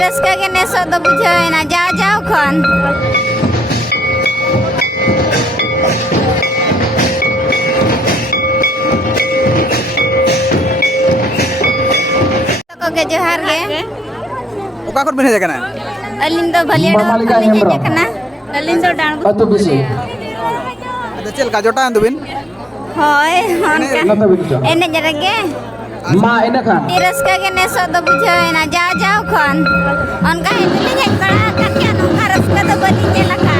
Ruska के नेसो तो बुझे ना जाओ जाओ खन तो के जोहार गे ओका कोन बने जकना अलिन तो भलिया डो जकना अलिन तो डाण अतो बिसे अद चेल का जोटा अंदबिन होय नतो बिचा एने जरगे मा एना खान रस्का के नेसो तो बुझे ना जाओ जाओ खन उनका हिंदली है बड़ा कटिया नो रस्का तो बली के लखा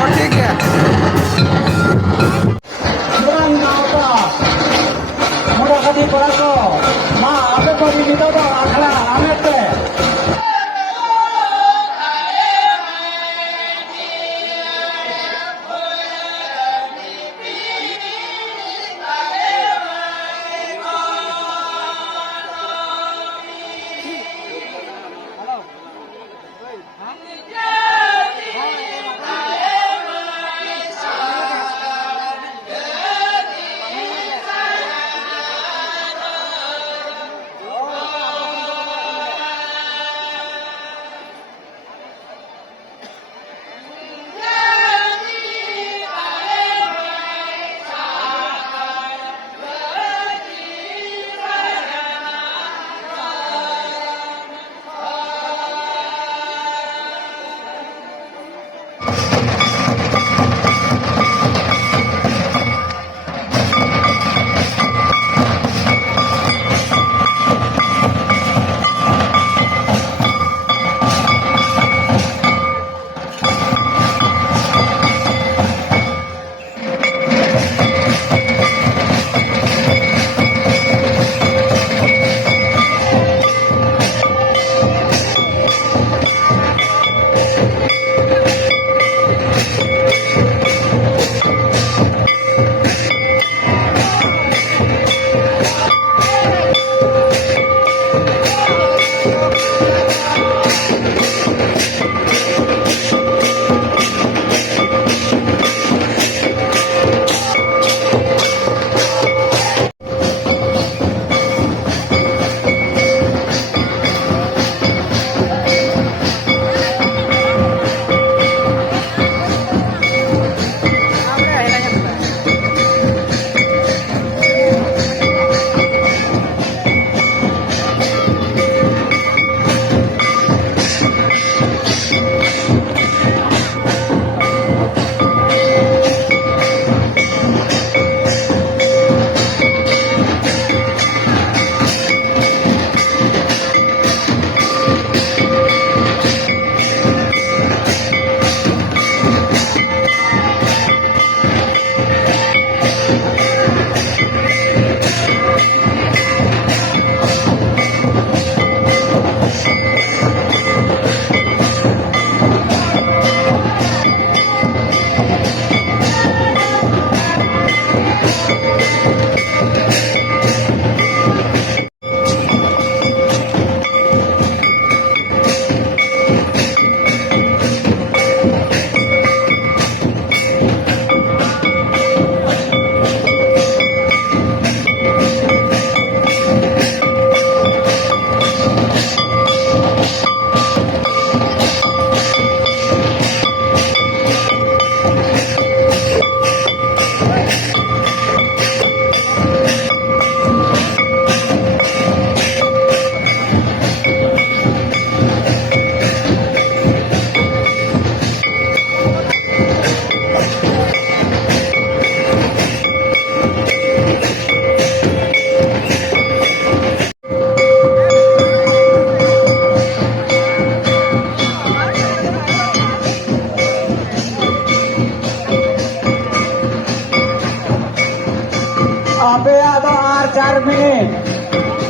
और ठीक है पुरान नाता मोरा कदी पड़ा को मा आबे को नितो तो आखला आमेते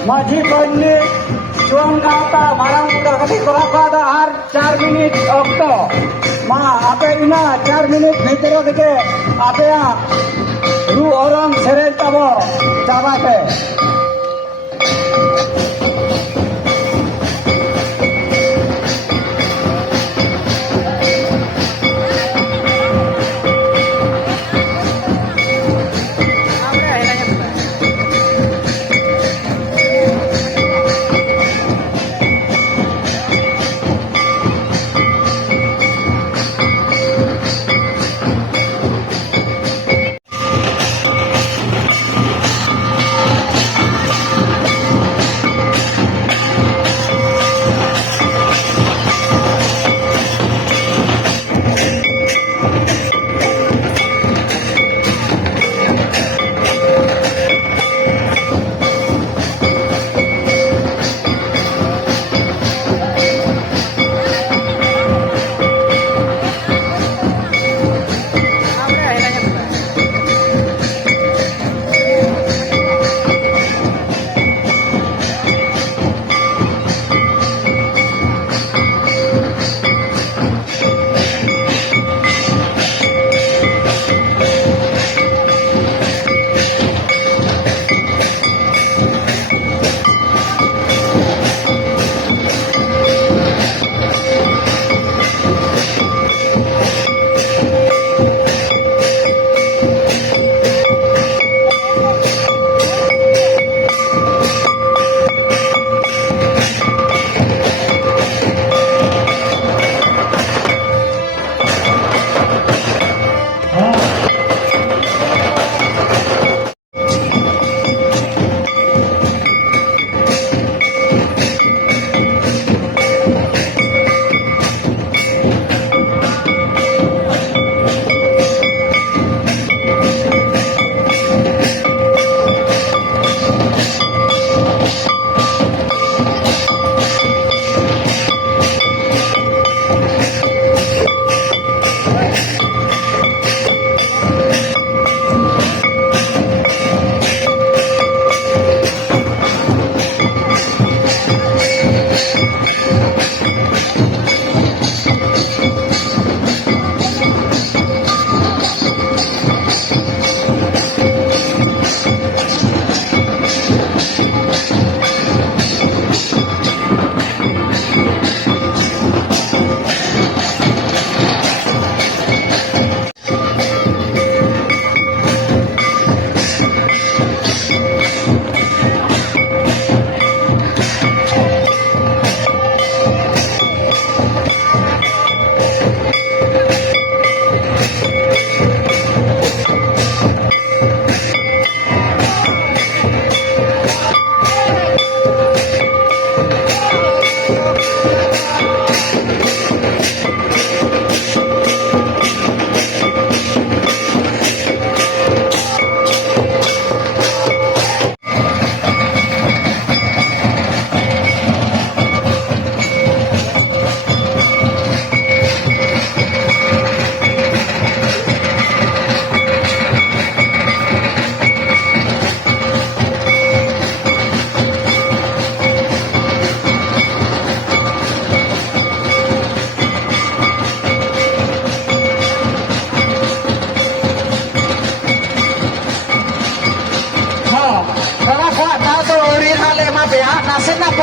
माझी बंदी शिवम गावता मारांग कधी कोराकादा आर 4 मिनिट ऑक्टो मा आपे इना 4 मिनिट भीतर के आपे रू औरंग सेरेल तबो चाबाते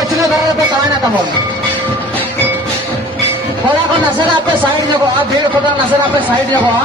ᱯᱚᱪᱷᱱᱟ ᱫᱷᱟᱨᱮ ᱨᱮᱯᱮ ᱛᱟᱦᱮᱱᱟ ᱛᱟᱵᱚᱱ ᱠᱚᱲᱟ ᱠᱚ ᱱᱟᱥᱮᱱᱟᱜ ᱯᱮ ᱥᱟᱭᱤᱰ ᱧᱚᱜᱚᱜᱼᱟ ᱵᱷᱤᱲ ᱠᱚᱫᱚ ᱱᱟᱥᱮᱱᱟᱜ ᱯᱮ ᱥᱟᱭᱤᱰ ᱧᱚᱜᱚᱜᱼᱟ